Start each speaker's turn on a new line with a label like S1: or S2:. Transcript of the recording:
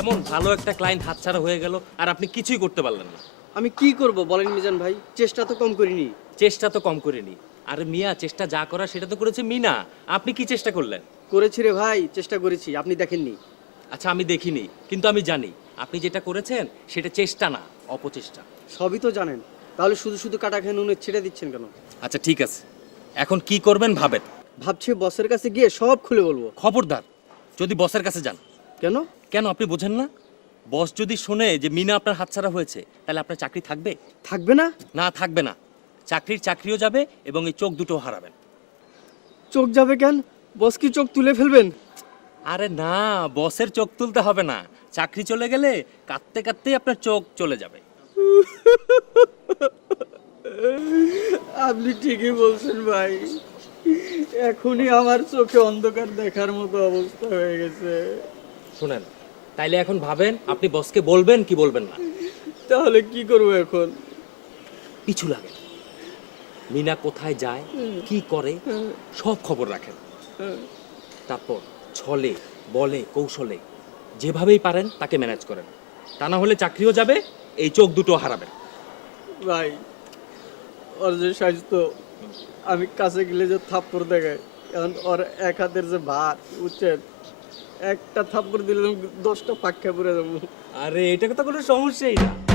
S1: এমন ভালো একটা ক্লায়েন্ট হাতছাড়া হয়ে গেল আর আপনি কিছুই করতে পারলেন না।
S2: আমি কি করব বলেন মিজান ভাই? চেষ্টা তো কম করিনি।
S1: চেষ্টা তো কম করেনি। আরে মিয়া চেষ্টা যা করা সেটা তো করেছে মিনা। আপনি কি চেষ্টা করলেন?
S2: করেছি রে ভাই চেষ্টা করেছি। আপনি দেখেননি।
S1: আচ্ছা আমি দেখিনি কিন্তু আমি জানি। আপনি যেটা করেছেন সেটা চেষ্টা না অপচেষ্টা।
S2: সবই তো জানেন। তাহলে শুধু শুধু কাটা খেয়ে নুনে ছেড়ে দিচ্ছেন কেন?
S1: আচ্ছা ঠিক আছে। এখন কি করবেন ভাবেন।
S2: ভাবছি বসের কাছে গিয়ে সব খুলে বলব।
S1: খবরদার যদি বসের কাছে যান।
S2: কেন?
S1: কেন আপনি বোঝেন না? বস যদি শোনে যে মিনা আপনার হাতছাড়া হয়েছে তাহলে আপনার চাকরি থাকবে?
S2: থাকবে না?
S1: না থাকবে না। চাকরির চাকরিও যাবে এবং এই চোখ দুটো হারাবেন।
S2: চোখ যাবে কেন? বস কি চোখ তুলে ফেলবেন?
S1: আরে না বসের চোখ তুলতে হবে না। চাকরি চলে গেলে কাঁদতে কাঁদতেই আপনার চোখ চলে যাবে।
S2: আপনি ঠিকই বলছেন ভাই। এখনই আমার চোখে অন্ধকার দেখার মতো অবস্থা হয়ে গেছে।
S1: শুনেন তাইলে এখন ভাবেন আপনি বসকে বলবেন কি বলবেন না।
S2: তাহলে কি করব এখন?
S1: পিছু লাগে মিনা কোথায় যায় কি করে সব খবর রাখেন। তারপর ছলে বলে কৌশলে যেভাবেই পারেন তাকে ম্যানেজ করেন। তা না হলে চাকরিও যাবে এই চোখ দুটো হারাবেন।
S2: ভাই ওর যে স্বাস্থ্য আমি কাছে গেলে যে থাপ্পড় দেখায় এখন ওর এক হাতের যে ভাত বুঝছেন? একটা থাপ করে দিলে দশটা পাক্কা পরে যাব।
S1: আরে এটা তো কোনো সমস্যাই না।